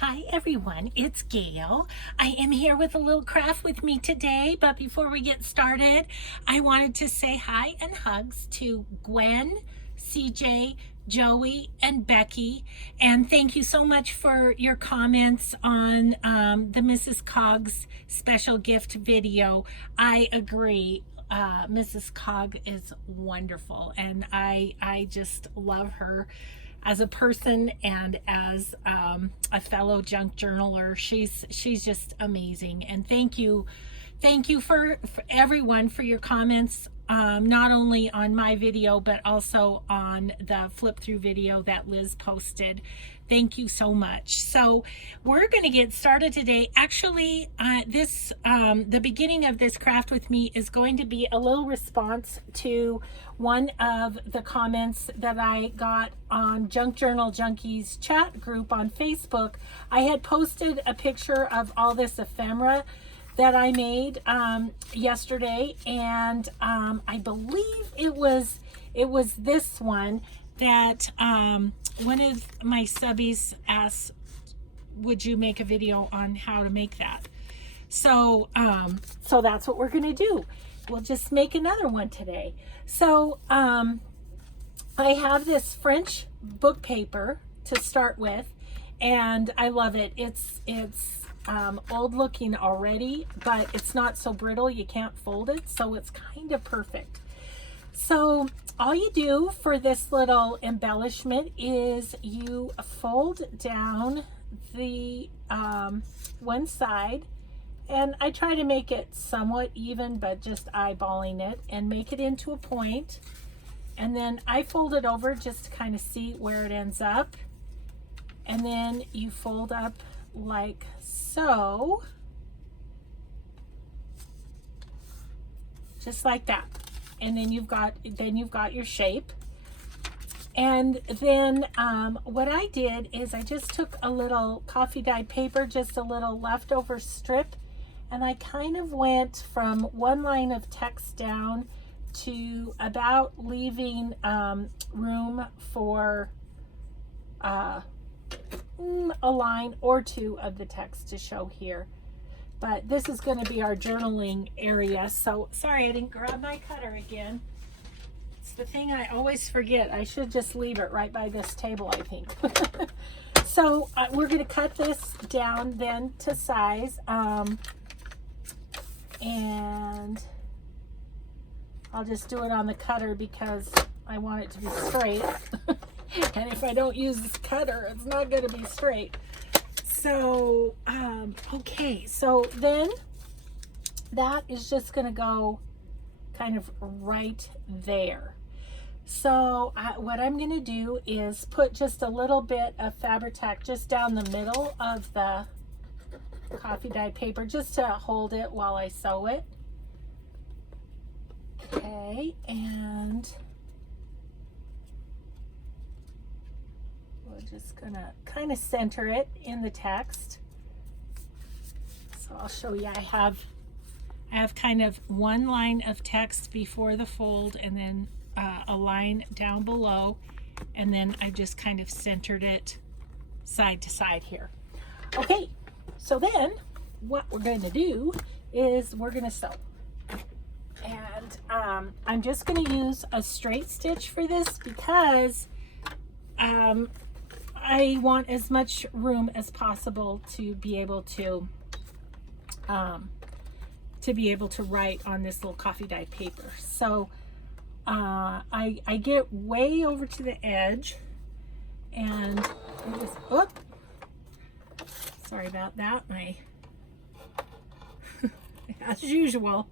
Hi everyone, it's Gail. I am here with a little craft with me today, but before we get started, I wanted to say hi and hugs to Gwen, CJ, Joey, and Becky, and thank you so much for your comments on the Mrs. Cog's special gift video. I agree. Mrs. Cog is wonderful, and I just love her as a person and as a fellow junk journaler. She's just amazing. And thank you for everyone for your comments, not only on my video but also on the flip through video that Liz posted. Thank you so much. So we're going to get started today. Actually, the beginning of this craft with me is going to be a little response to one of the comments that I got on Junk Journal Junkies chat group on Facebook. I had posted a picture of all this ephemera that I made yesterday, and I believe it was this one that one of my subbies asked, would you make a video on how to make that? So so that's what we're gonna do. We'll just make another one today. So I have this French book paper to start with, and I love it. It's old looking already, but it's not so brittle you can't fold it, so it's kind of perfect. So all you do for this little embellishment is you fold down the one side, and I try to make it somewhat even, but just eyeballing it, and make it into a point. And then I fold it over just to kind of see where it ends up. And then you fold up like so, just like that. And then you've got your shape. And then what I did is I just took a little coffee dyed paper, just a little leftover strip, and I kind of went from one line of text down to about leaving room for a line or two of the text to show here. But this is going to be our journaling area. So sorry I didn't grab my cutter again. It's the thing I always forget. I should just leave it right by this table, I think. So we're going to cut this down then to size. And I'll just do it on the cutter because I want it to be straight. And if I don't use this cutter, it's not going to be straight. So, okay, so then that is just going to go kind of right there. So what I'm going to do is put just a little bit of Fabri-Tac just down the middle of the coffee dyed paper, just to hold it while I sew it. Okay, and we're just gonna kind of center it in the text. So I'll show you. I have kind of one line of text before the fold, and then a line down below, and then I just kind of centered it side to side here. Okay, so then what we're going to do is we're going to sew. And I'm just going to use a straight stitch for this because I want as much room as possible to be able to write on this little coffee dyed paper. So I get way over to the edge, and I just, oh, sorry about that. As usual,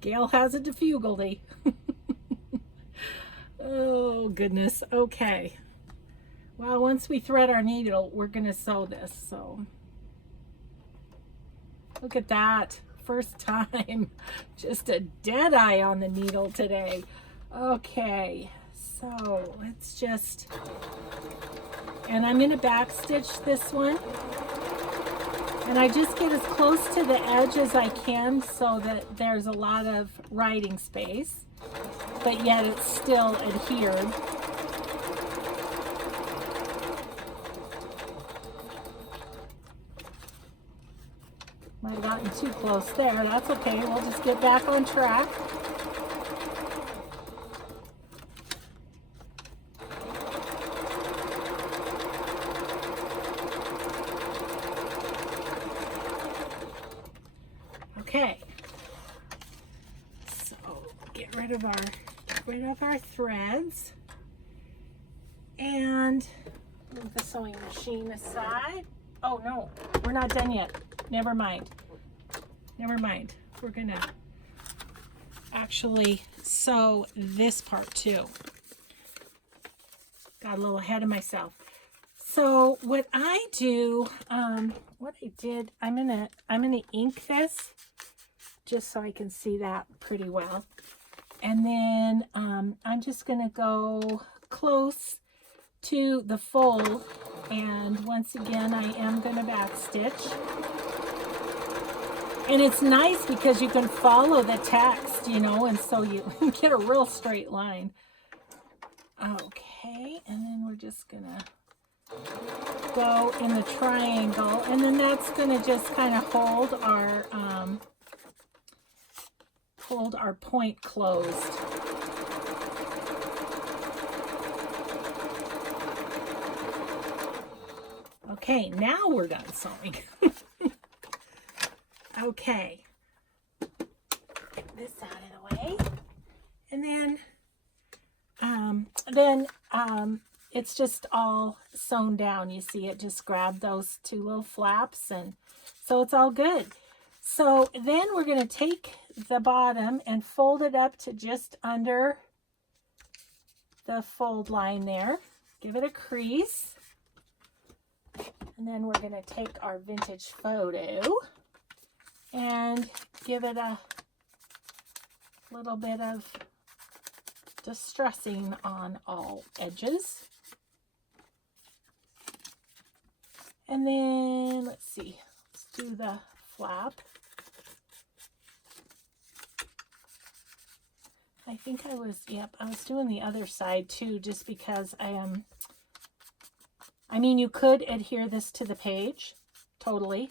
Gail has a difficulty. Oh goodness. Okay. Well, once we thread our needle, we're gonna sew this. So look at that. First time. Just a dead eye on the needle today. Okay. So let's just, and I'm gonna back stitch this one. And I just get as close to the edge as I can so that there's a lot of writing space, but yet it's still adhered. Might have gotten too close there. That's okay. We'll just get back on track. Okay. So get rid of our threads and move the sewing machine aside. Oh no, we're not done yet. Never mind. Never mind. We're gonna actually sew this part too. Got a little ahead of myself. So what I do, what I did, I'm gonna ink this just so I can see that pretty well. And then I'm just gonna go close to the fold, and once again I am gonna backstitch. And it's nice because you can follow the text, you know, and so you get a real straight line. Okay, and then we're just gonna go in the triangle, and then that's gonna just kind of hold our point closed. Okay, now we're done sewing. Okay, get this out of the way, and then it's just all sewn down. You see, it just grabbed those two little flaps, and so it's all good. So then we're going to take the bottom and fold it up to just under the fold line there. Give it a crease, and then we're going to take our vintage photo and give it a little bit of distressing on all edges. And then, let's see, let's do the flap. I think I was doing the other side too, just because I mean, you could adhere this to the page, totally.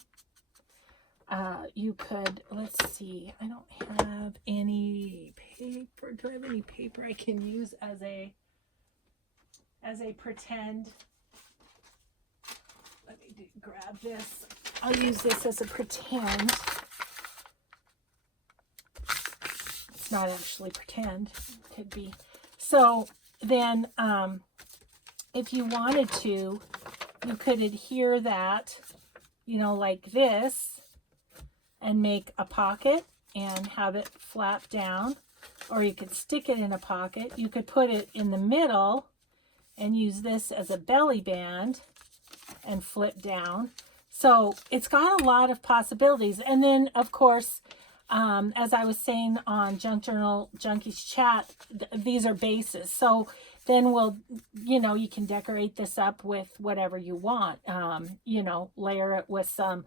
You could, let's see, I don't have any paper. Do I have any paper I can use as a pretend? Let me grab this. I'll use this as a pretend. It's not actually pretend. It could be. So then, if you wanted to, you could adhere that, you know, like this, and make a pocket and have it flap down, or you could stick it in a pocket. You could put it in the middle and use this as a belly band and flip down. So it's got a lot of possibilities. And then, of course, as I was saying on Junk Journal Junkies Chat, these are bases. So then we'll, you know, you can decorate this up with whatever you want. You know, layer it with some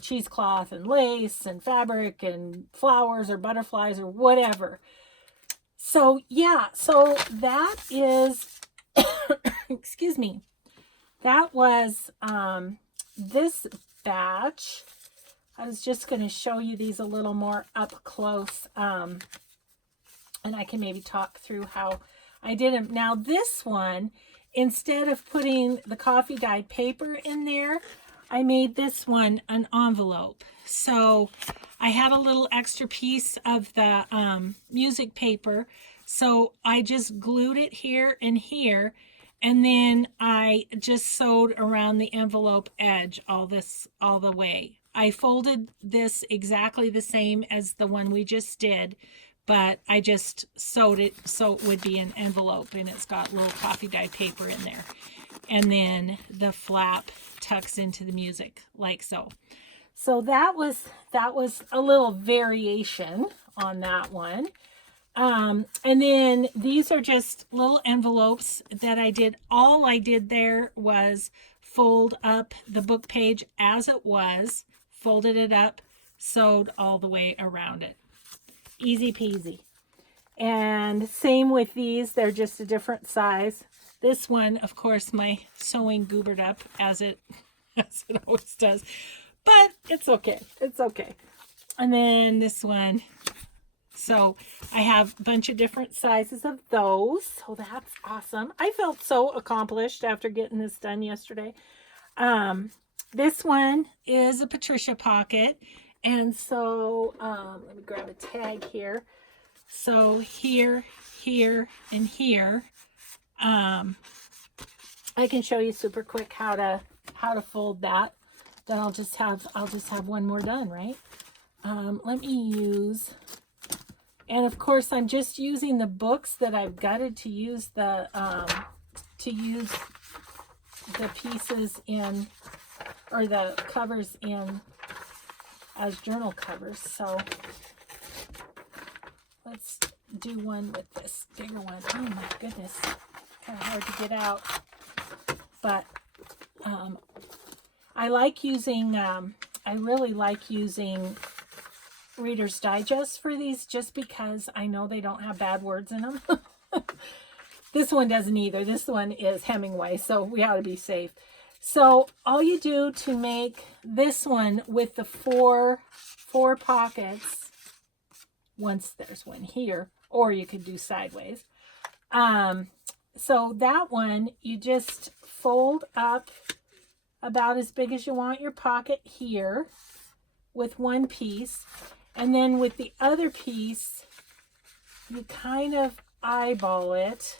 cheesecloth and lace and fabric and flowers or butterflies or whatever. So yeah, so that is, excuse me, that was this batch. I was just going to show you these a little more up close, and I can maybe talk through how I did them. Now this one, instead of putting the coffee dyed paper in there, I made this one an envelope. So I had a little extra piece of the music paper, so I just glued it here and here, and then I just sewed around the envelope edge all the way. I folded this exactly the same as the one we just did, but I just sewed it so it would be an envelope, and it's got little coffee dye paper in there. And then the flap tucks into the music like so. So that was a little variation on that one. And then these are just little envelopes that I did. All I did there was fold up the book page as it was, folded it up, sewed all the way around it. Easy peasy. And same with these, they're just a different size. This one, of course, my sewing goobered up as it always does. but it's okay. It's okay. And then this one. So I have a bunch of different sizes of those. So that's awesome. I felt so accomplished after getting this done yesterday. This one is a Patricia pocket. And so let me grab a tag here. So here, here, and here. I can show you super quick how to fold that. Then I'll just have one more done, right? Let me use, and of course I'm just using the books that I've gutted to use the pieces in, or the covers in, as journal covers. So let's do one with this bigger one. Oh my goodness, kind of hard to get out. But I like using, I really like using Reader's Digest for these, just because I know they don't have bad words in them. This one doesn't either. This one is Hemingway, so we ought to be safe. So all you do to make this one with the four pockets, once there's one here, or you could do sideways. So that one, you just fold up about as big as you want your pocket here with one piece. And then with the other piece, you kind of eyeball it.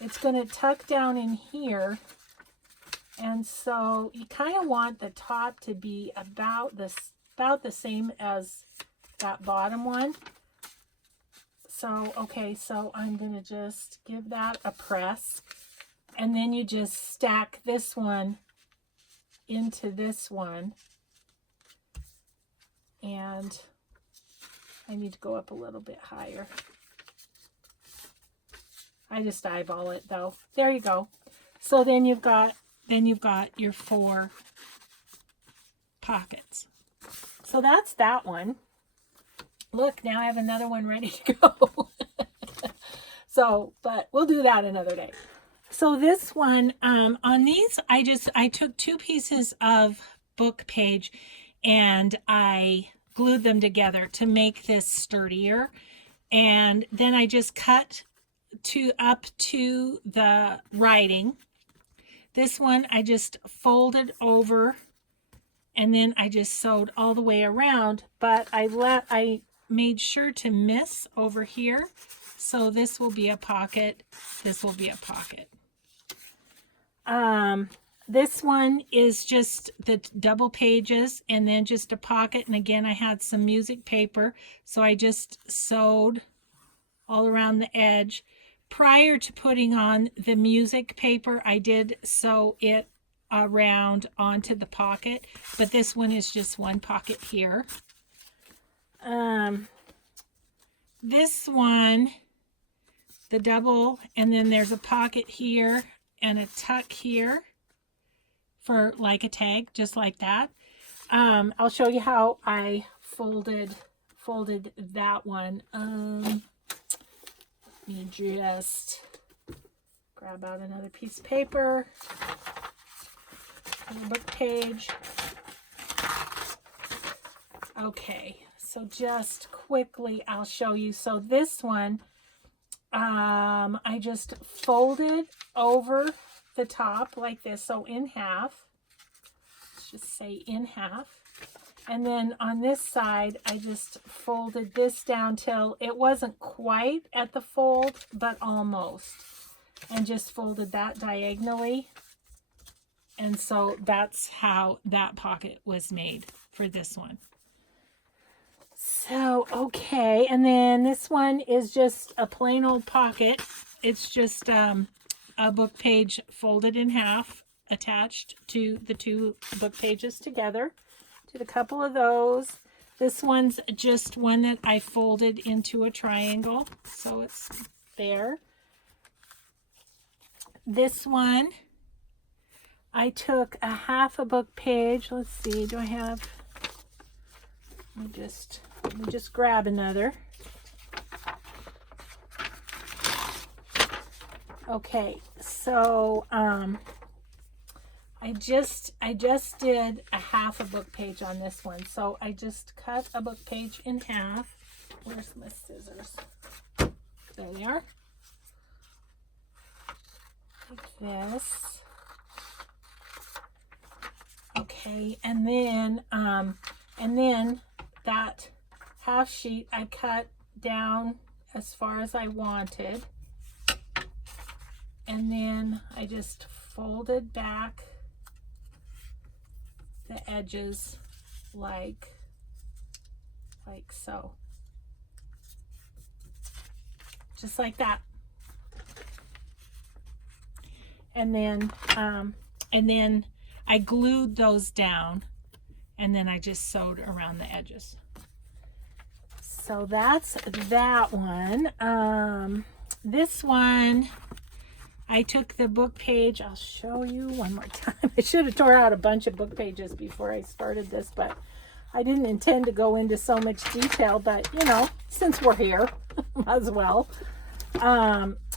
It's going to tuck down in here. And so you kind of want the top to be about the same as that bottom one. So, okay, so I'm going to just give that a press. And then you just stack this one into this one. And I need to go up a little bit higher. I just eyeball it though. There you go. So then you've got your 4 pockets. So that's that one. Look, now I have another one ready to go. So, but we'll do that another day. So this one, on these, I took 2 pieces of book page and I glued them together to make this sturdier. And then I just cut up to the writing. This one I just folded over and then I just sewed all the way around, but I made sure to miss over here. So this will be a pocket. This will be a pocket. This one is just the double pages and then just a pocket. And again, I had some music paper. So I just sewed all around the edge. Prior to putting on the music paper, I did sew it around onto the pocket. But this one is just one pocket here. This one, the double, and then there's a pocket here and a tuck here for like a tag, just like that. I'll show you how I folded that one. Let me just grab out another piece of paper, a book page. Okay, so just quickly I'll show you. So this one, I just folded over the top like this, so in half. Let's just say in half. And then on this side, I just folded this down till it wasn't quite at the fold, but almost. And just folded that diagonally. And so that's how that pocket was made for this one. So, okay, and then this one is just a plain old pocket. It's just a book page folded in half, attached to the 2 book pages together. Did a couple of those. This one's just one that I folded into a triangle, so it's there. This one, I took a half a book page. Let's see, do I have... Let me just grab another. Okay, so I just did a half a book page on this one. So I just cut a book page in half. Where's my scissors? There they are. Like this. Okay, and then that half sheet I cut down as far as I wanted. And then I just folded back the edges like so. Just like that. And then I glued those down, and then I just sewed around the edges. So that's that one. This one, I took the book page. I'll show you one more time. I should have tore out a bunch of book pages before I started this, but I didn't intend to go into so much detail, but you know, since we're here, as well.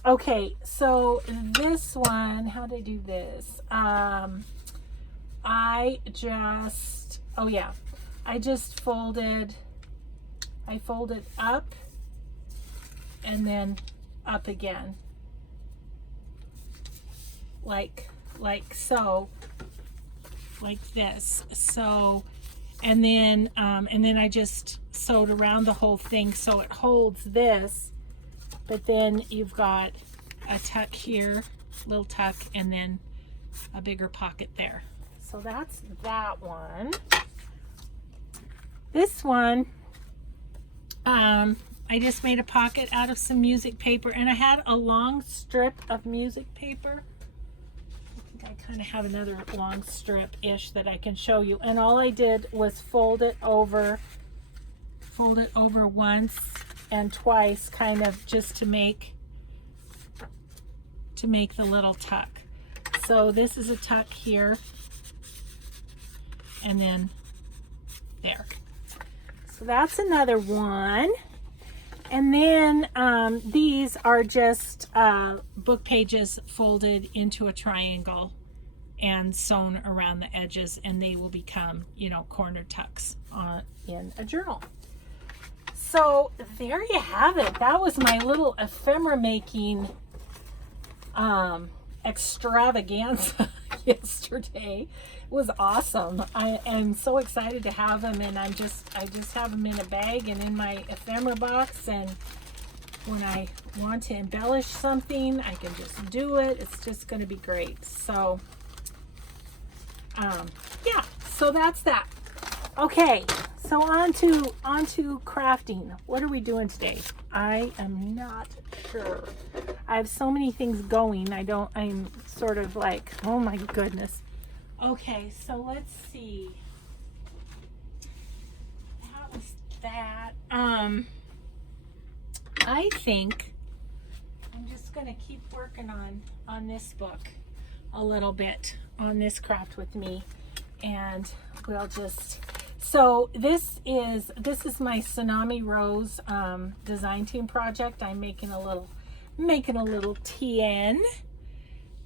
Okay, so this one, how did I do this? I folded up and then up again, like so, like this. So, and then I just sewed around the whole thing so it holds this, but then you've got a tuck here, little tuck, and then a bigger pocket there. So that's that one. This one, I just made a pocket out of some music paper, and I had a long strip of music paper. I think I kind of have another long strip-ish that I can show you. And all I did was fold it over once and twice, kind of just to make the little tuck. So this is a tuck here, and then there. So that's another one. And then these are just book pages folded into a triangle and sewn around the edges, and they will become, you know, corner tucks in a journal. So there you have it. That was my little ephemera making extravaganza yesterday. It was awesome. I am so excited to have them, and I just have them in a bag and in my ephemera box, and when I want to embellish something, I can just do it. It's just going to be great. So yeah, so that's that. Okay, so on to crafting. What are we doing today? I am not sure. I have so many things going. I'm sort of like, oh my goodness. Okay, so let's see. That was that. I think I'm just gonna keep working on this book a little bit, on this craft with me, and we'll just. So this is my Tsunami Rose design team project. I'm making a little TN,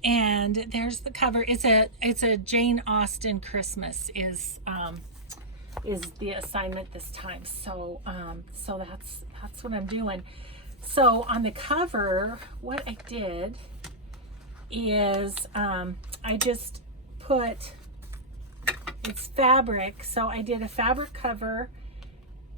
and there's the cover. It's a Jane Austen Christmas is the assignment this time. So so that's what I'm doing. So on the cover, what I did is I just put, it's fabric, so I did a fabric cover,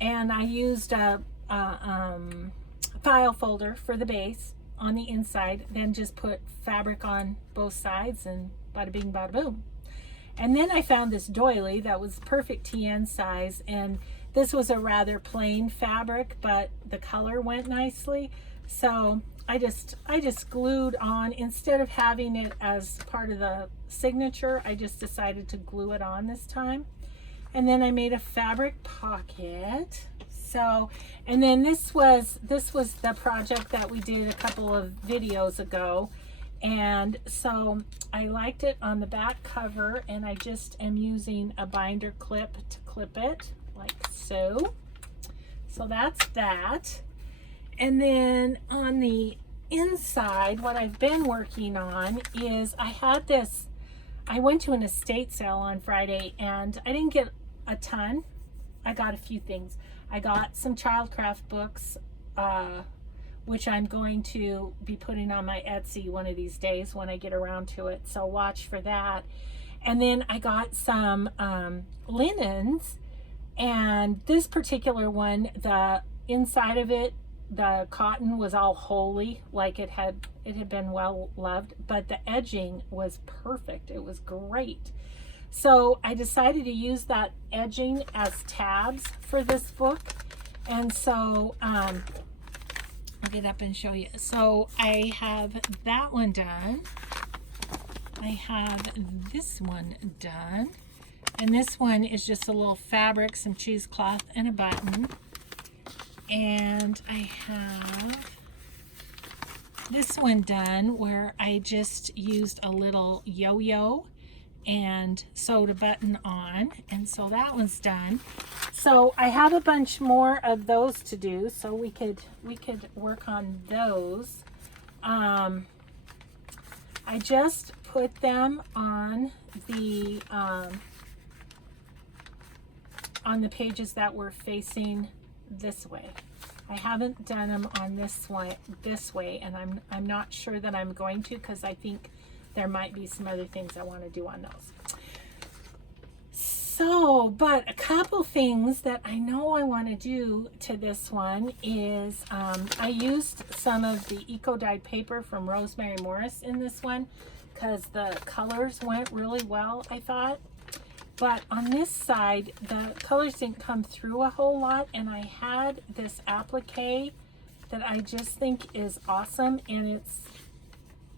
and I used a file folder for the base on the inside, then just put fabric on both sides, and bada bing bada boom. And then I found this doily that was perfect TN size, and this was a rather plain fabric, but the color went nicely. So I just glued on, instead of having it as part of the signature, I just decided to glue it on this time. And then I made a fabric pocket. So, and then this was the project that we did a couple of videos ago. And so I liked it on the back cover, and I just am using a binder clip to clip it like so. So that's that. And then on the inside, what I've been working on is I had this I went to an estate sale on Friday and I didn't get a ton. I got a few things. I got some childcraft books, which I'm going to be putting on my Etsy one of these days when I get around to it. So watch for that. And then I got some linens, and this particular one, the inside of it, the cotton was all holey, like it had been well loved, but the edging was perfect. It was great. So I decided to use that edging as tabs for this book. And so I'll get up and show you. So I have that one done. I have this one done. And this one is just a little fabric, some cheesecloth, and a button. And I have this one done where I just used a little yo-yo and sewed a button on, and so that one's done. So I have a bunch more of those to do, so we could work on those. I just put them on the pages that were facing this way. I haven't done them on this way, and I'm not sure that I'm going to, because I think there might be some other things I want to do on those. So, but a couple things that I know I want to do to this one is I used some of the eco-dyed paper from Rosemary Morris in this one because the colors went really well, I thought. But on this side, the colors didn't come through a whole lot, and I had this applique that I just think is awesome, and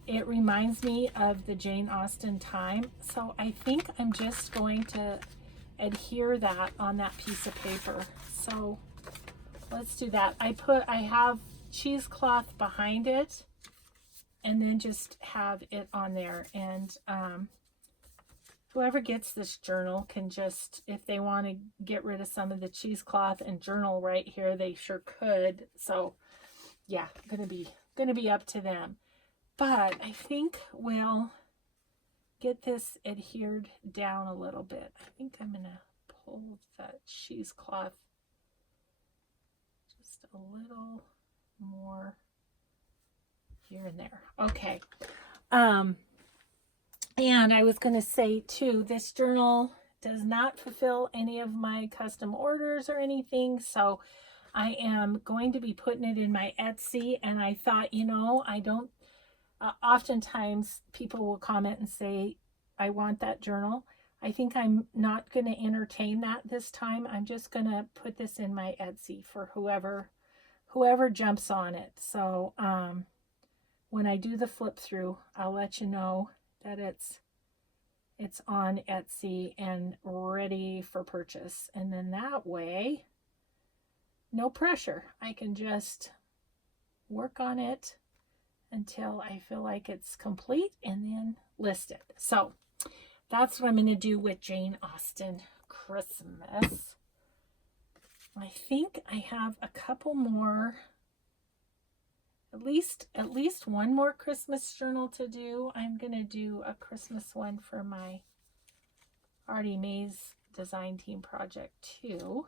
it reminds me of the Jane Austen time. So I think I'm just going to adhere that on that piece of paper. So let's do that. I have cheesecloth behind it, and then just have it on there. And whoever gets this journal can just, if they want to get rid of some of the cheesecloth and journal right here, they sure could. So yeah, gonna be up to them. But I think we'll get this adhered down a little bit. I think I'm gonna pull that cheesecloth just a little more here and there. Okay. And I was going to say too, this journal does not fulfill any of my custom orders or anything. So I am going to be putting it in my Etsy. And I thought, you know, I don't, oftentimes people will comment and say, I want that journal. I think I'm not going to entertain that this time. I'm just going to put this in my Etsy for whoever jumps on it. So when I do the flip through, I'll let you know that it's on Etsy and ready for purchase. And then that way, no pressure. I can just work on it until I feel like it's complete and then list it. So that's what I'm going to do with Jane Austen Christmas. I think I have a couple more, at least one more Christmas journal to do. I'm going to do a Christmas one for my Artie Mays design team project too.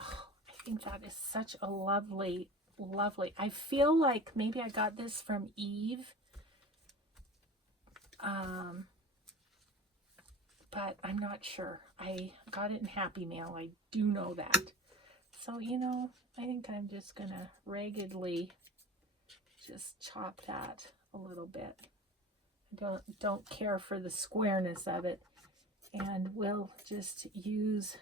Oh, I think that is such a lovely, I feel like maybe I got this from Eve. But I'm not sure. I got it in Happy Mail. I do know that. So, you know, I think I'm just going to raggedly just chop that a little bit. I don't care for the squareness of it. And we'll just use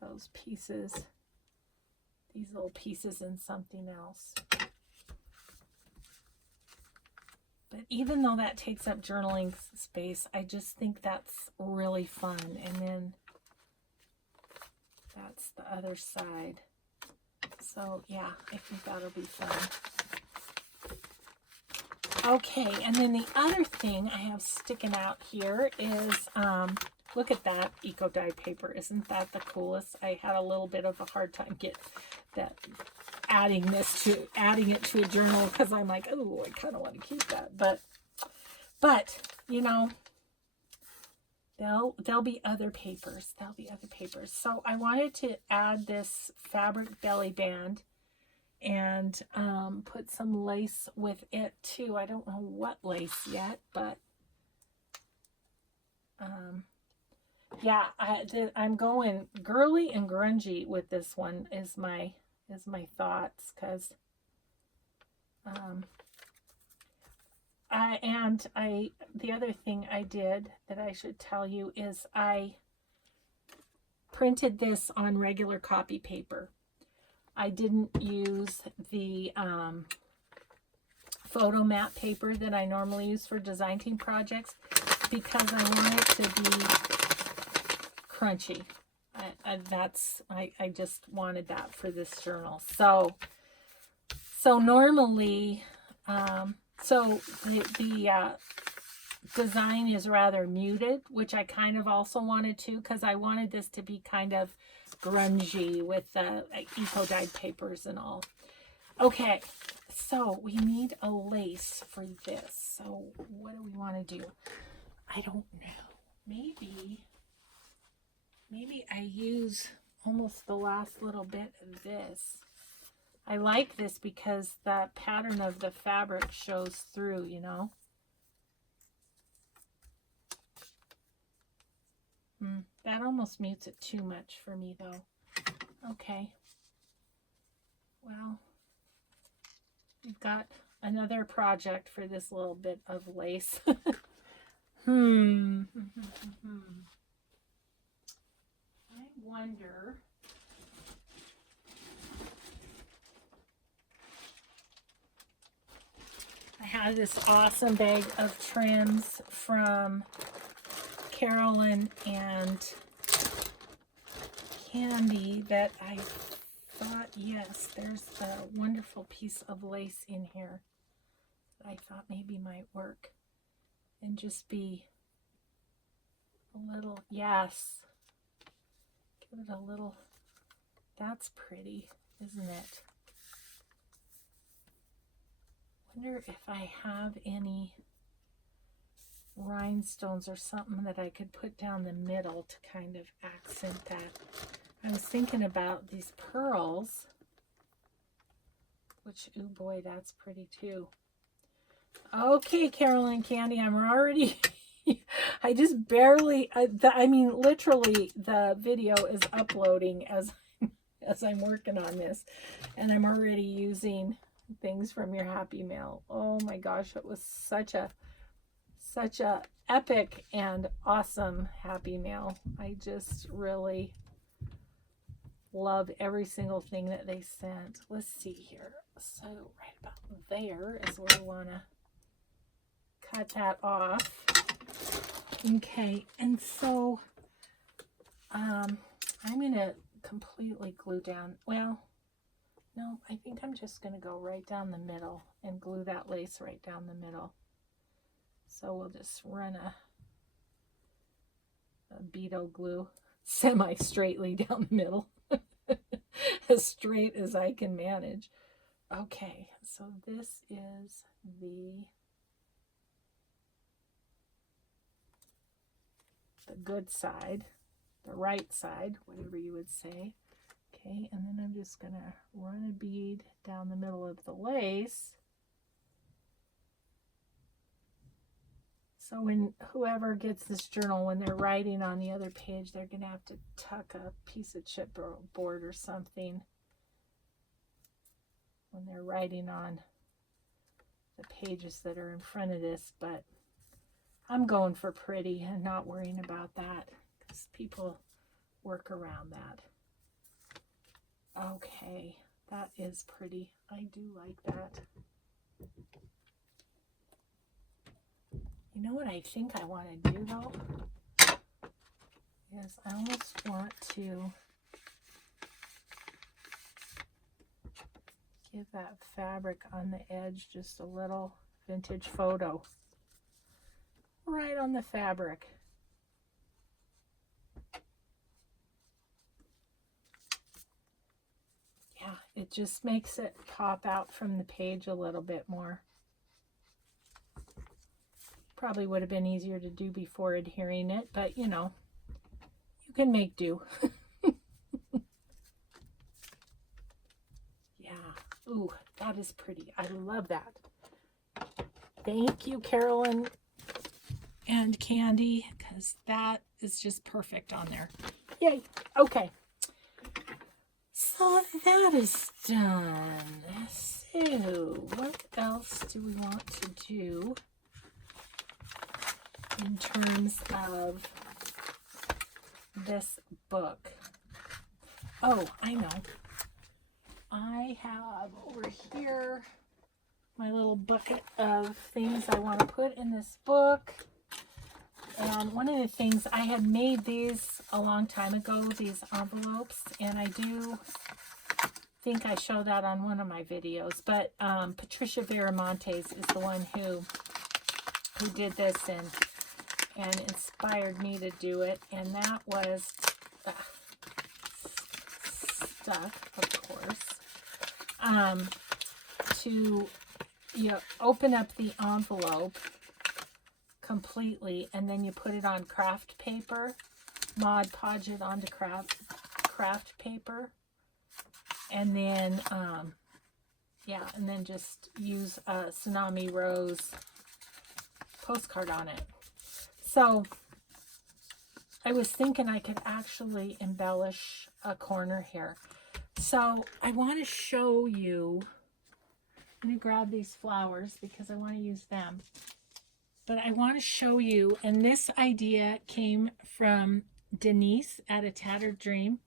those pieces, these little pieces in something else. But even though that takes up journaling space, I just think that's really fun. And then that's the other side. So yeah, I think that'll be fun. Okay, and then the other thing I have sticking out here is, look at that eco-dyed paper. Isn't that the coolest? I had a little bit of a hard time getting that adding it to a journal because I'm like, oh, I kind of want to keep that. But you know, there'll be other papers. There'll be other papers. So I wanted to add this fabric belly band and put some lace with it too. I don't know what lace yet, but yeah, I'm going girly and grungy with this one is my thoughts, because the other thing I did that I should tell you is I printed this on regular copy paper. I didn't use the photo mat paper that I normally use for design team projects because I want it to be crunchy. I just wanted that for this journal. So normally, the design is rather muted, which I kind of also wanted to, because I wanted this to be kind of grungy with the eco-dyed papers and all. Okay, so we need a lace for this. So what do we want to do? I don't know. Maybe I use almost the last little bit of this. I like this because the pattern of the fabric shows through, you know. That almost mutes it too much for me, though. Okay. Well, we've got another project for this little bit of lace. I wonder. I have this awesome bag of trims from Carolyn and Candy that I thought, yes, there's a wonderful piece of lace in here that I thought maybe might work and just be a little, yes, give it a little, that's pretty, isn't it? Wonder if I have any rhinestones or something that I could put down the middle to kind of accent that. I was thinking about these pearls, which, oh boy, that's pretty too. Okay, Carolyn Candy, I'm already, I just barely, I mean, literally the video is uploading as I'm working on this, and I'm already using things from your Happy Mail. Oh my gosh, it was such a epic and awesome Happy Mail. I just really love every single thing that they sent. Let's see here. So right about there is where I want to cut that off. Okay, and so I'm going to completely glue down, well, no, I think I'm just going to go right down the middle and glue that lace right down the middle. So we'll just run a Beetle glue semi-straightly down the middle. As straight as I can manage. Okay, so this is the good side, the right side, whatever you would say. Okay, and then I'm just going to run a bead down the middle of the lace. So when whoever gets this journal, when they're writing on the other page, they're going to have to tuck a piece of chipboard or something when they're writing on the pages that are in front of this. But I'm going for pretty and not worrying about that because people work around that. Okay, that is pretty. I do like that. You know what I think I want to do though? Is I almost want to give that fabric on the edge just a little vintage photo. Right on the fabric. Yeah, it just makes it pop out from the page a little bit more. Probably would have been easier to do before adhering it, but you know, you can make do. Yeah. Ooh, that is pretty. I love that. Thank you, Carolyn and Candy, because that is just perfect on there. Yay. Okay. So that is done. So what else do we want to do in terms of this book? Oh, I know. I have over here my little bucket of things I want to put in this book. And one of the things, I had made these a long time ago, these envelopes, and I do think I showed that on one of my videos, but Patricia Viramontes is the one who did this and inspired me to do it, and that was stuck, of course, to open up the envelope completely, and then you put it on craft paper, Mod Podge it onto craft paper, and then yeah, and then just use a Tsunami Rose postcard on it. So I was thinking I could actually embellish a corner here. So I want to show you, I'm going to grab these flowers because I want to use them. But I want to show you, and this idea came from Denise at A Tattered Dream.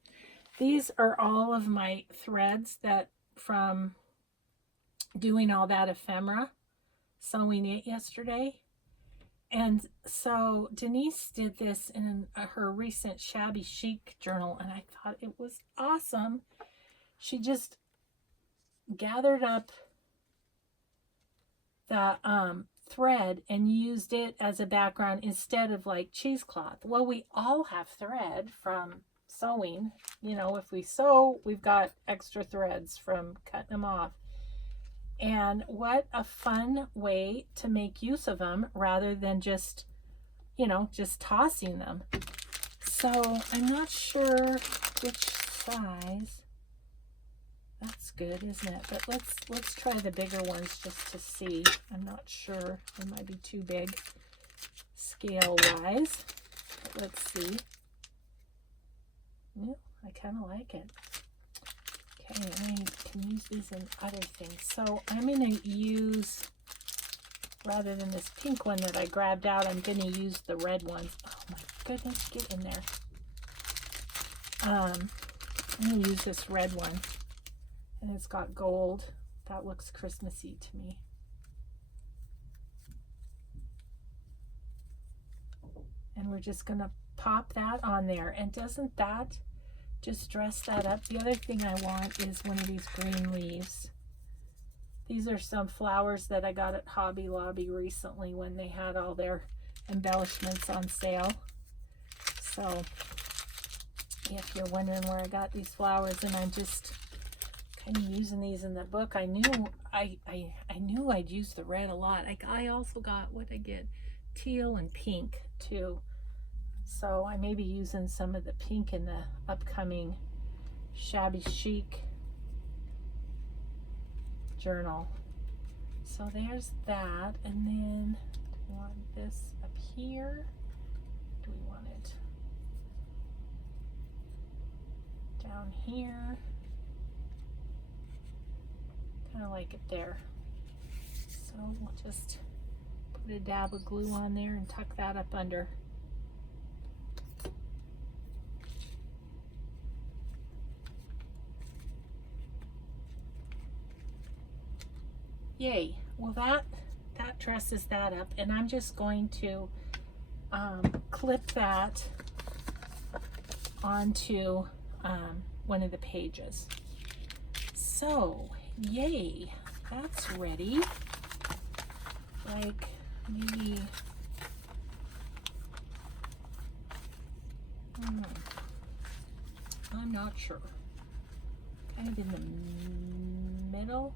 These are all of my threads that from doing all that ephemera, sewing it yesterday. And so Denise did this in her recent Shabby Chic journal, and I thought it was awesome. She just gathered up the thread and used it as a background instead of like cheesecloth. Well, we all have thread from sewing. You know, if we sew, we've got extra threads from cutting them off. And what a fun way to make use of them rather than just, you know, just tossing them. So I'm not sure which size. That's good, isn't it? But let's try the bigger ones just to see. I'm not sure. They might be too big scale-wise. But let's see. Yeah, I kind of like it. Okay, I can use these in other things. So I'm going to use, rather than this pink one that I grabbed out, I'm going to use the red ones. Oh my goodness, get in there. I'm going to use this red one. And it's got gold. That looks Christmassy to me. And we're just going to pop that on there. And doesn't that just dress that up? The other thing I want is one of these green leaves. These are some flowers that I got at Hobby Lobby recently when they had all their embellishments on sale. So if you're wondering where I got these flowers, and I'm just kind of using these in the book. I knew I'd use the red a lot. I also got, what I get, teal and pink too. So I may be using some of the pink in the upcoming Shabby Chic journal. So there's that. And then do we want this up here? Do we want it down here? Kind of like it there. So we'll just put a dab of glue on there and tuck that up under. Yay. Well, that dresses that up, and I'm just going to clip that onto one of the pages. So yay, that's ready. Like maybe, I'm not sure. Kind of in the middle.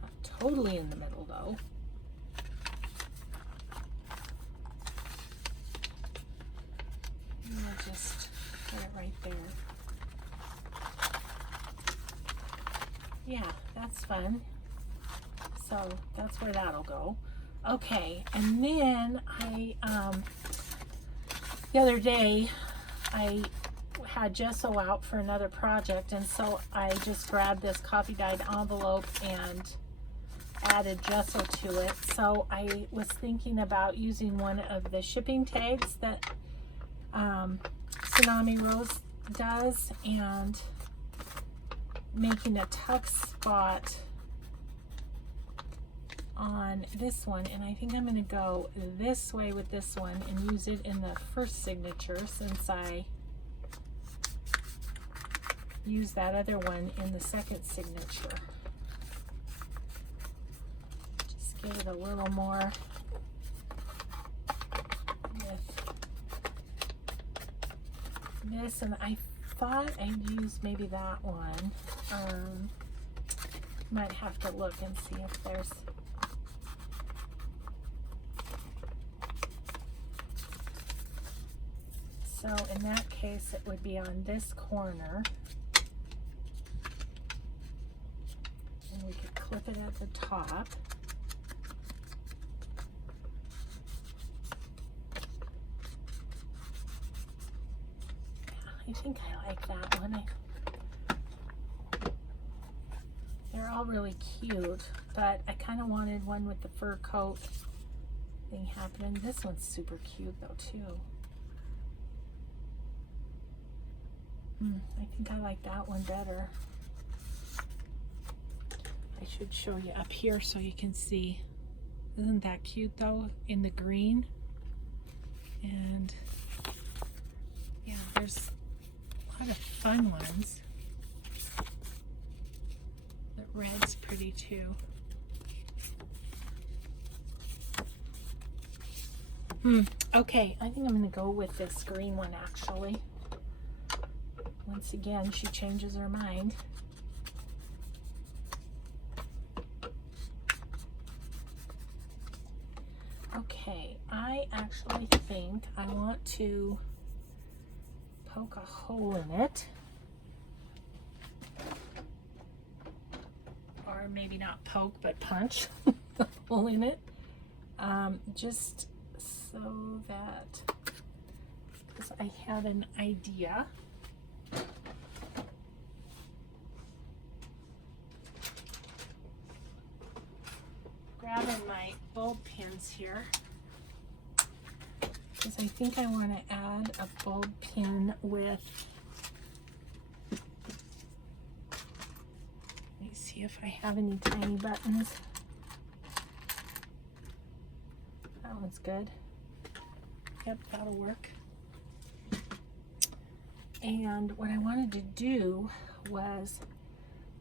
Not totally in the middle though. And I'll just put it right there. Yeah, that's fun. So that's where that'll go. Okay, and then the other day I had gesso out for another project, and so I just grabbed this coffee dyed envelope and added gesso to it. So I was thinking about using one of the shipping tags that Tsunami Room does and making a tuck spot on this one, and I think I'm going to go this way with this one and use it in the first signature since I used that other one in the second signature. Just give it a little more with this, and I thought I'd use maybe that one. Might have to look and see if there's so in that case it would be on this corner, and we could clip it at the top. I think I like that one. They're all really cute, but I kind of wanted one with the fur coat thing happening. This one's super cute though too. I think I like that one better. I should show you up here so you can see. Isn't that cute though in the green? And yeah, there's a lot of fun ones. The red's pretty too. Okay, I think I'm going to go with this green one actually. Once again, she changes her mind. Okay, I actually think I want to poke a hole in it. Or maybe not poke, but punch a hole in it. Just so that, because I had an idea. Grabbing my bulb pins here, because I think I want to add a bulb pin with, let me see if I have any tiny buttons. That one's good. Yep, that'll work. And what I wanted to do was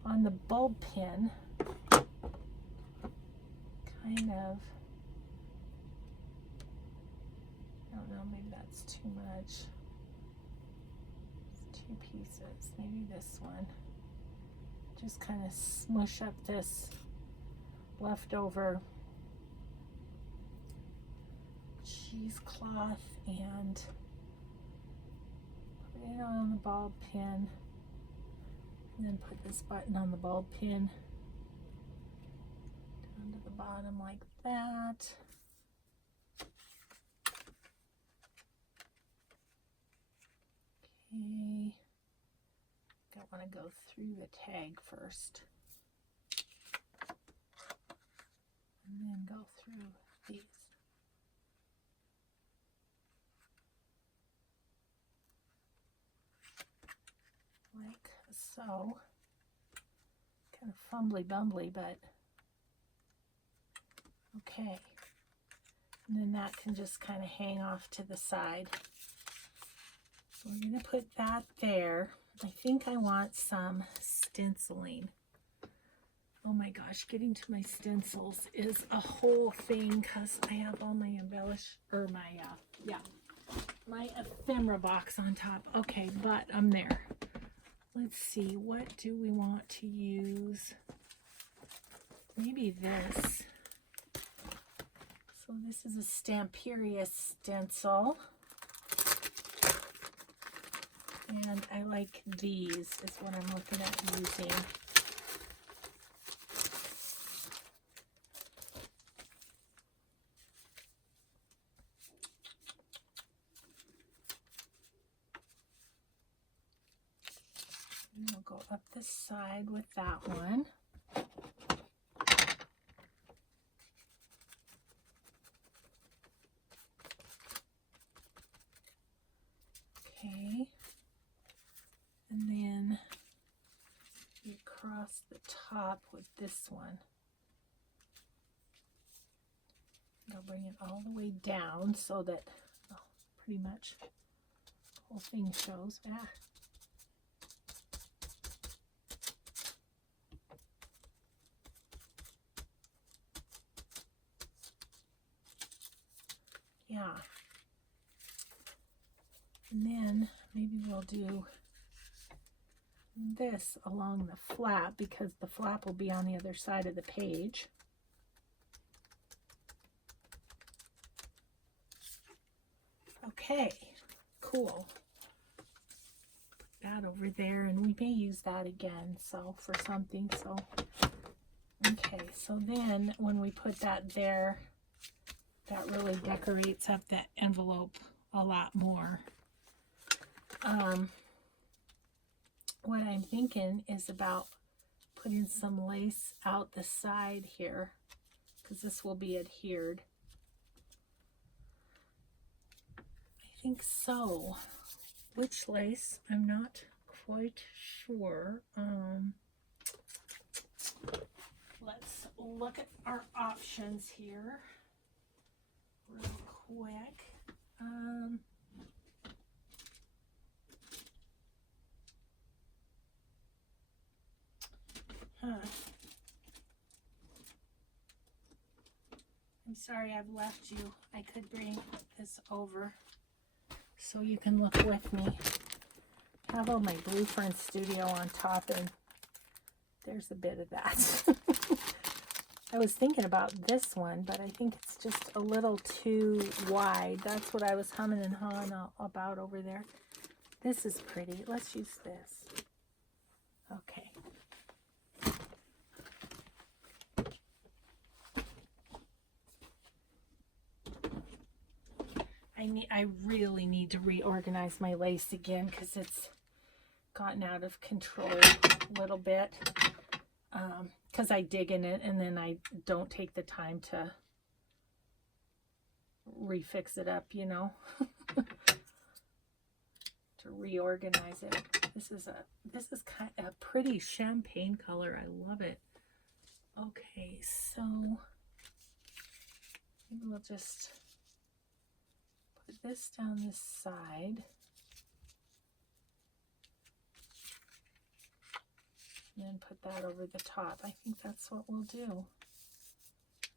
on the bulb pin, kind of, I don't know, maybe that's too much. It's two pieces, maybe this one. Just kind of smush up this leftover cheesecloth and put it on the bulb pin, and then put this button on the bulb pin down to the bottom like that. Okay, I want to go through the tag first and then go through these. Like so. Kind of fumbly bumbly, but okay. And then that can just kind of hang off to the side. So we're going to put that there. I think I want some stenciling. Oh my gosh, getting to my stencils is a whole thing because I have all my my ephemera box on top. Okay, but I'm there. Let's see, what do we want to use? maybe this. So this is a Stamperia stencil. And I like these, is what I'm looking at using. And we'll go up the side with that one. Okay. And then you cross the top with this one. And I'll bring it all the way down so that pretty much the whole thing shows. Yeah. And then maybe we'll do this along the flap, because the flap will be on the other side of the page. Okay, cool. Put that over there, and we may use that again, so for something. So okay, so then when we put that there, that really decorates up that envelope a lot more. What I'm thinking is about putting some lace out the side here, because this will be adhered. I think so. Which lace? I'm not quite sure. Let's look at our options here real quick. I'm sorry I've left you. I could bring this over so you can look with me. I have all my Blueprint Studio on top, and there's a bit of that. I was thinking about this one, but I think it's just a little too wide. That's what I was humming and hawing about over there. This is pretty. Let's use this. Okay. I really need to reorganize my lace again, because it's gotten out of control a little bit. Because I dig in it and then I don't take the time to refix it up, you know, to reorganize it. This is kind of a pretty champagne color. I love it. Okay, so maybe we'll just put this down this side. And then put that over the top. I think that's what we'll do.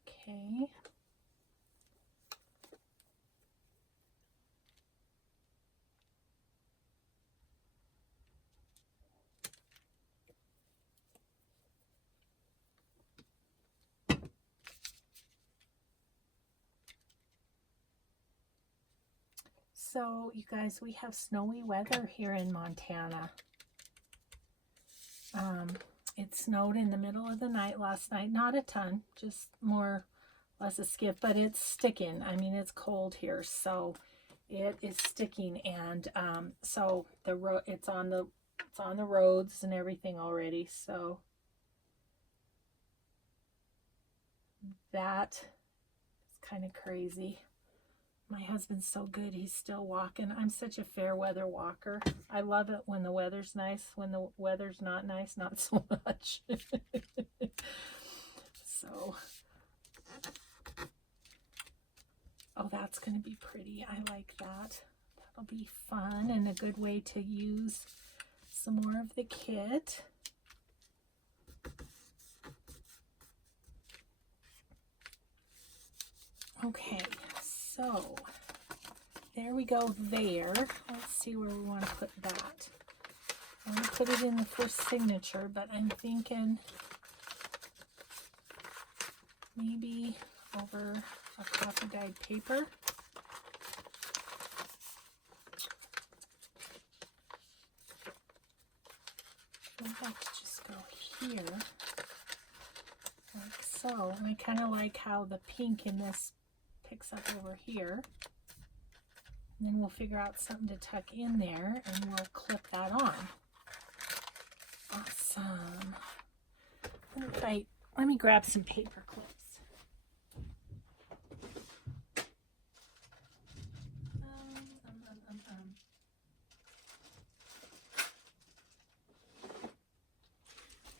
Okay. So, you guys, we have snowy weather here in Montana. It snowed in the middle of the night last night. Not a ton, just more or less a skip, but it's sticking. I mean, it's cold here, so it is sticking. And so it's on the roads and everything already. So that is kind of crazy. My husband's so good, he's still walking. I'm such a fair weather walker. I love it when the weather's nice. When the weather's not nice, not so much. So, oh, that's going to be pretty. I like that. That'll be fun and a good way to use some more of the kit. Okay. So, there we go there. Let's see where we want to put that. I want to put it in the first signature, but I'm thinking maybe over a copper dyed paper. I'd like to just go here, like so. And I kind of like how the pink in this picks up over here. And then we'll figure out something to tuck in there, and we'll clip that on. Awesome. Let me grab some paper clips.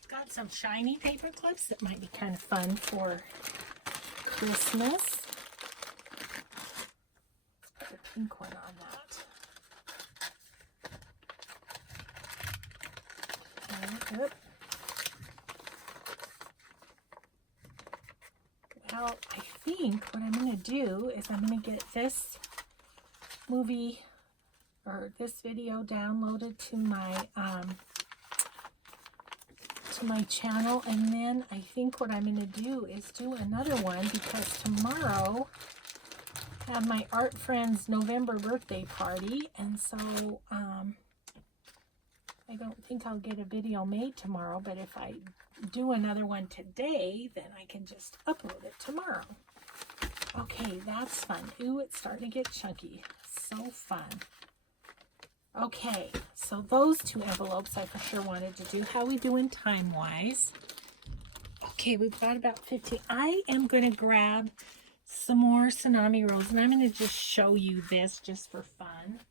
Got some shiny paper clips that might be kind of fun for Christmas. Put a pink one on that. Okay, well, I think what I'm going to do is I'm going to get this movie or this video downloaded to my channel, and then I think what I'm going to do is do another one, because tomorrow I have my art friend's November birthday party, and so I don't think I'll get a video made tomorrow, but if I do another one today, then I can just upload it tomorrow. Okay, that's fun. Ooh, it's starting to get chunky. So fun. Okay, so those two envelopes I for sure wanted to do. How we doing time-wise? Okay, we've got about 15. I am going to grab some more Tsunami Rose, and I'm going to just show you this just for fun.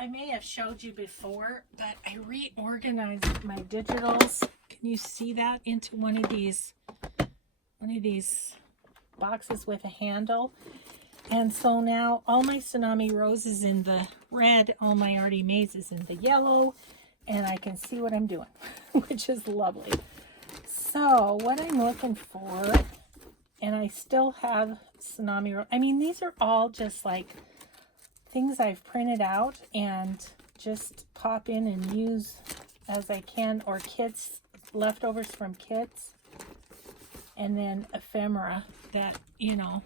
I may have showed you before, but I reorganized my digitals. Can you see that? Into one of these boxes with a handle. And so now all my Tsunami Rose is in the red, all my Artie Maze is in the yellow, and I can see what I'm doing, which is lovely. So what I'm looking for, and I still have Tsunami Rose. I mean, these are all just like things I've printed out and just pop in and use as I can, or kits, leftovers from kits, and then ephemera that, you know,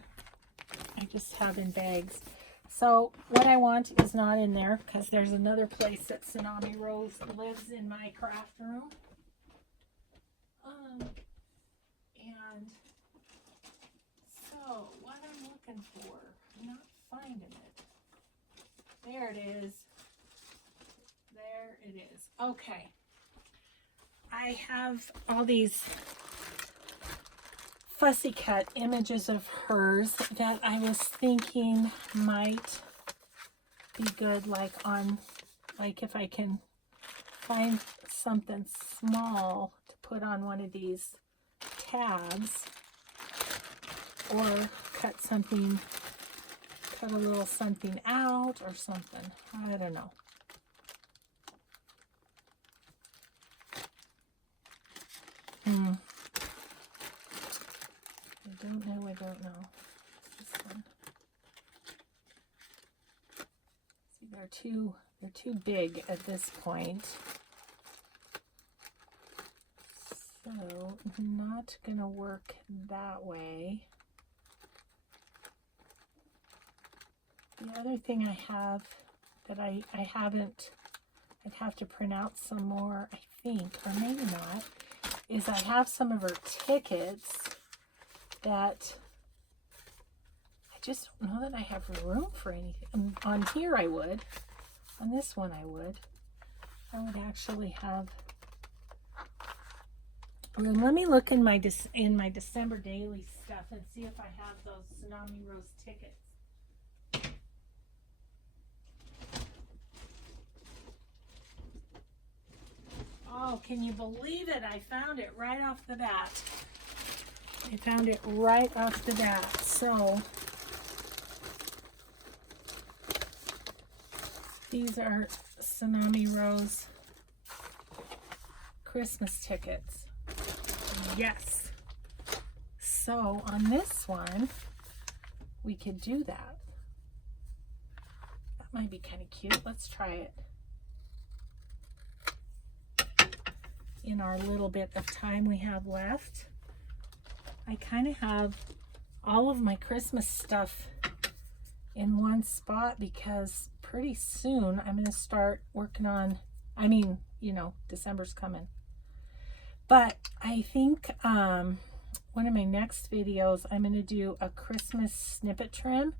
I just have in bags. So what I want is not in there, because there's another place that Tsunami Rose lives in my craft room. And so what I'm looking for, I'm not finding it. There it is. There it is. Okay. I have all these fussy cut images of hers that I was thinking might be good, like on, like if I can find something small to put on one of these tabs, or cut a little something out or something. I don't know. I don't know. What's this one? See, they're too big at this point. So, not gonna work that way. The other thing I have that I haven't, I'd have to print out some more, I think, or maybe not, is I have some of her tickets that I just don't know that I have room for anything. On here I would. On this one I would. I would actually have room. Let me look in my December daily stuff and see if I have those Tsunami Rose tickets. Oh, can you believe it? I found it right off the bat. I found it right off the bat. So these are Tsunami Rose Christmas tickets. Yes. So on this one, we could do that. That might be kind of cute. Let's try it. in our little bit of time we have left. I kind of have all of my Christmas stuff in one spot because pretty soon I'm going to start working on, you know, December's coming. But I think one of my next videos, I'm going to do a Christmas snippet trim.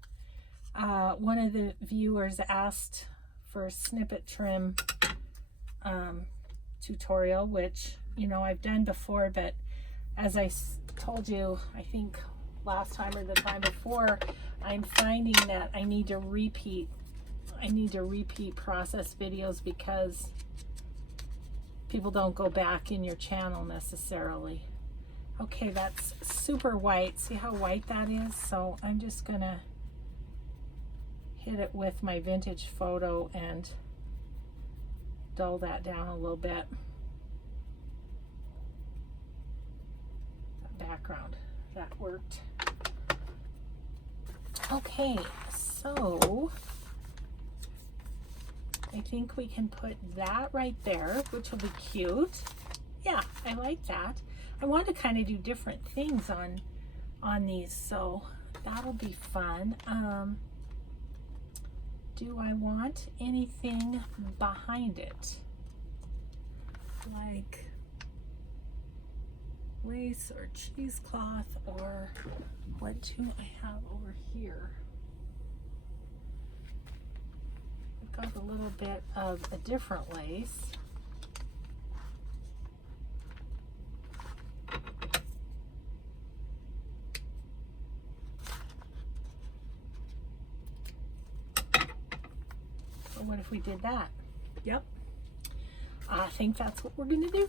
One of the viewers asked for a snippet trim tutorial, which, you know, I've done before, but as I told you, I think last time or the time before, I'm finding that I need to repeat process videos because people don't go back in your channel necessarily. Okay, that's super white. See how white that is? So I'm just gonna hit it with my vintage photo and dull that down a little bit. That background, that worked. Okay, so I think we can put that right there, which will be cute. Yeah, I like that. I want to kind of do different things on these, so that'll be fun. Do I want anything behind it? Like lace or cheesecloth, or what do I have over here? I've got a little bit of a different lace. So what if we did that? Yep. I think that's what we're gonna do.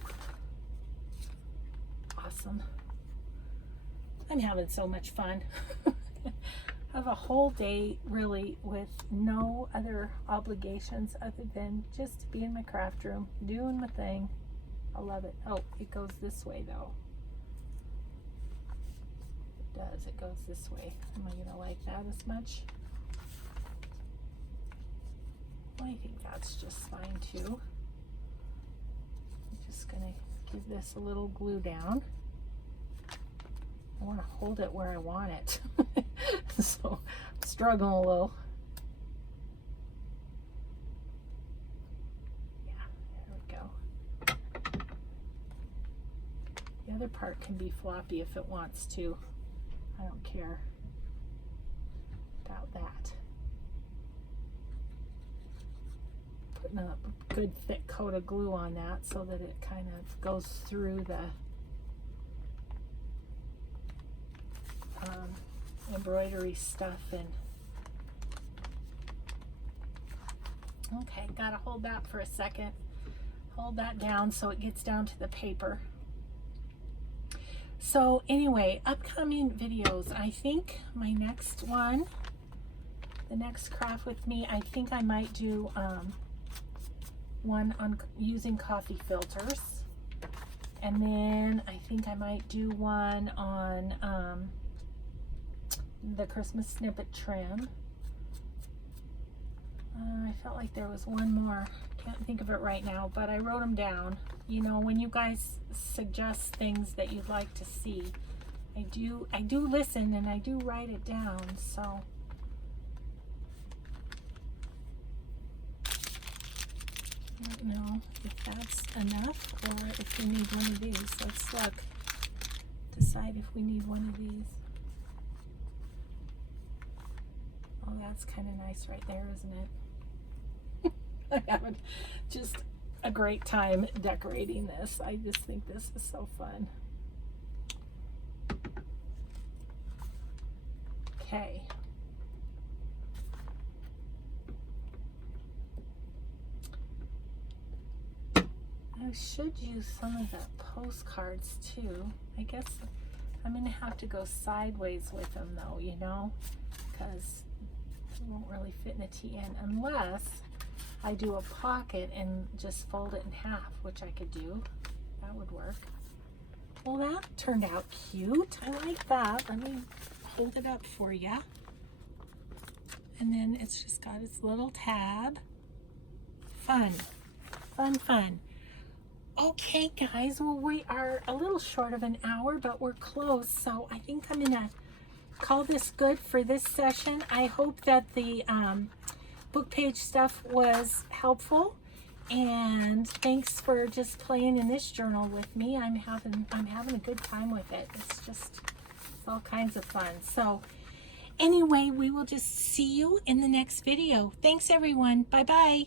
Awesome. I'm having so much fun. I have a whole day really with no other obligations other than just to be in my craft room, doing my thing. I love it. Oh, it goes this way though. It does, it goes this way. Am I gonna like that as much? I think that's just fine too. I'm just gonna give this a little glue down. I want to hold it where I want it. So I'm struggling a little. Yeah, there we go. The other part can be floppy if it wants to. I don't care about that. Putting a good thick coat of glue on that so that it kind of goes through the embroidery stuff. And okay, gotta hold that for a second. Hold that down so it gets down to the paper. So anyway, upcoming videos. I think my next one, the next craft with me, I think I might do one on using coffee filters, and then I think I might do one on the Christmas snippet trim. I felt like there was one more. Can't think of it right now, but I wrote them down. You know, when you guys suggest things that you'd like to see, I do listen and I do write it down. So I don't know if that's enough or if we need one of these. Let's look. Decide if we need one of these. Oh, that's kind of nice right there, isn't it? I have just a great time decorating this. I just think this is so fun. Okay. I should use some of the postcards too. I guess I'm going to have to go sideways with them though, you know, because it won't really fit in a TN unless I do a pocket and just fold it in half, which I could do. That would work. Well, that turned out cute. I like that. Let me hold it up for you. And then it's just got its little tab. Fun, fun, fun. Okay, guys, well, we are a little short of an hour, but we're close, so I think I'm gonna call this good for this session. I hope that the book page stuff was helpful, and thanks for just playing in this journal with me. I'm having a good time with it. It's all kinds of fun. So anyway, we will just see you in the next video. Thanks, everyone. Bye bye.